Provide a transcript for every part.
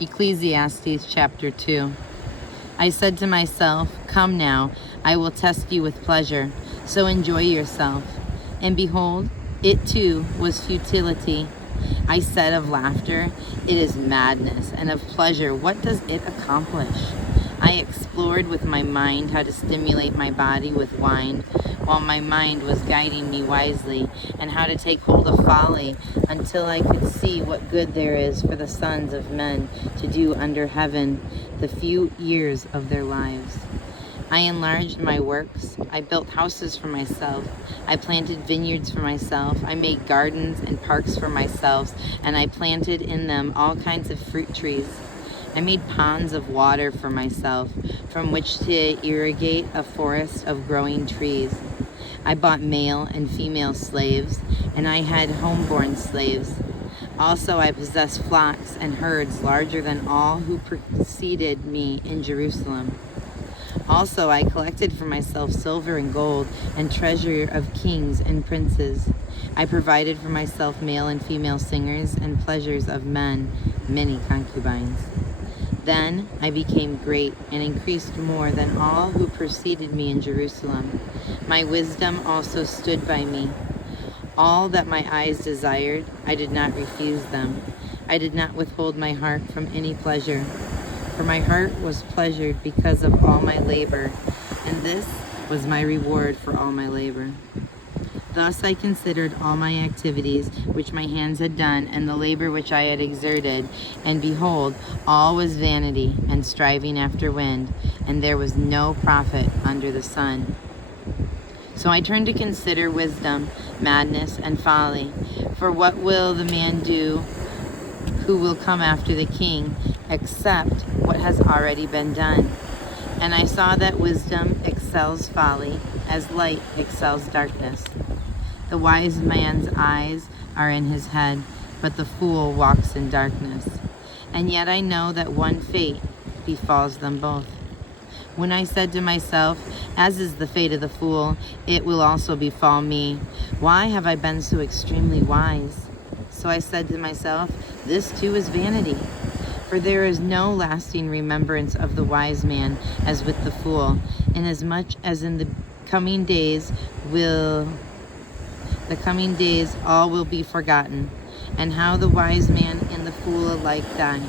Ecclesiastes chapter 2. I said to myself, "Come now, I will test you with pleasure, so enjoy yourself." And behold, it too was futility. I said of laughter, "It is madness," and of pleasure, "What does it accomplish?" I explored with my mind how to stimulate my body with wine, while my mind was guiding me wisely, and how to take hold of folly, until I could see what good there is for the sons of men to do under heaven the few years of their lives. I enlarged my works. I built houses for myself. I planted vineyards for myself. I made gardens and parks for myself, and I planted in them all kinds of fruit trees. I made ponds of water for myself, from which to irrigate a forest of growing trees. I bought male and female slaves, and I had homeborn slaves. Also, I possessed flocks and herds larger than all who preceded me in Jerusalem. Also, I collected for myself silver and gold and treasure of kings and princes. I provided for myself male and female singers and pleasures of men, many concubines. Then I became great and increased more than all who preceded me in Jerusalem. My wisdom also stood by me. All that my eyes desired, I did not refuse them. I did not withhold my heart from any pleasure. For my heart was pleasured because of all my labor, and this was my reward for all my labor. Thus I considered all my activities which my hands had done, and the labor which I had exerted, and behold, all was vanity and striving after wind, and there was no profit under the sun. So I turned to consider wisdom, madness, and folly. For what will the man do who will come after the king, except what has already been done? And I saw that wisdom excels folly, as light excels darkness. The wise man's eyes are in his head, but the fool walks in darkness. And yet I know that one fate befalls them both. When I said to myself, "As is the fate of the fool, it will also befall me. Why have I been so extremely wise?" So I said to myself, "This too is vanity. For there is no lasting remembrance of the wise man as with the fool, inasmuch as in the coming days all will be forgotten, and how the wise man and the fool alike die."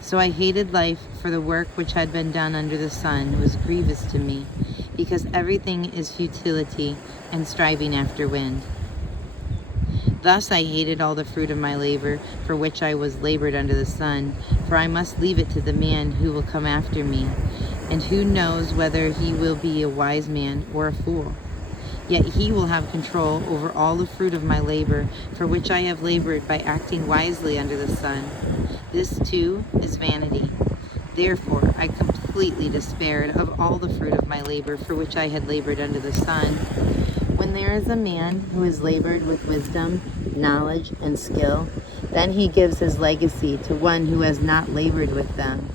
So I hated life, for the work which had been done under the sun was grievous to me, because everything is futility and striving after wind. Thus I hated all the fruit of my labor, for which I was labored under the sun, for I must leave it to the man who will come after me, and who knows whether he will be a wise man or a fool. Yet he will have control over all the fruit of my labor, for which I have labored by acting wisely under the sun. This too is vanity. Therefore I completely despaired of all the fruit of my labor, for which I had labored under the sun. When there is a man who has labored with wisdom, knowledge, and skill, then he gives his legacy to one who has not labored with them.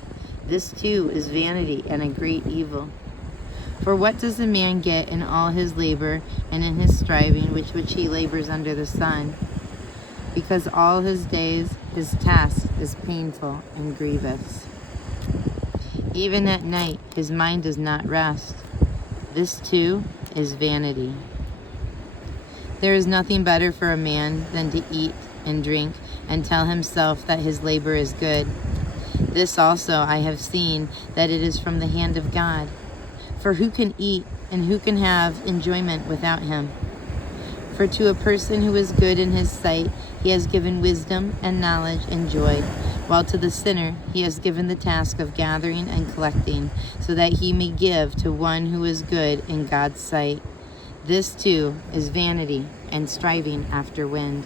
This too is vanity and a great evil. For what does a man get in all his labor and in his striving which he labors under the sun? Because all his days his task is painful and grievous. Even at night his mind does not rest. This too is vanity. There is nothing better for a man than to eat and drink and tell himself that his labor is good. This also I have seen, that it is from the hand of God. For who can eat and who can have enjoyment without him? For to a person who is good in his sight, he has given wisdom and knowledge and joy, while to the sinner he has given the task of gathering and collecting, so that he may give to one who is good in God's sight. This too is vanity and striving after wind.